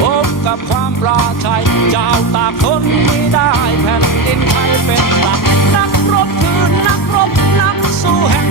พบกับความปลาชัยเจ้าตากทนไม่ได้แผ่นดินไทยเป็นหลักนักรบคือนักรบนักสู้แห่ง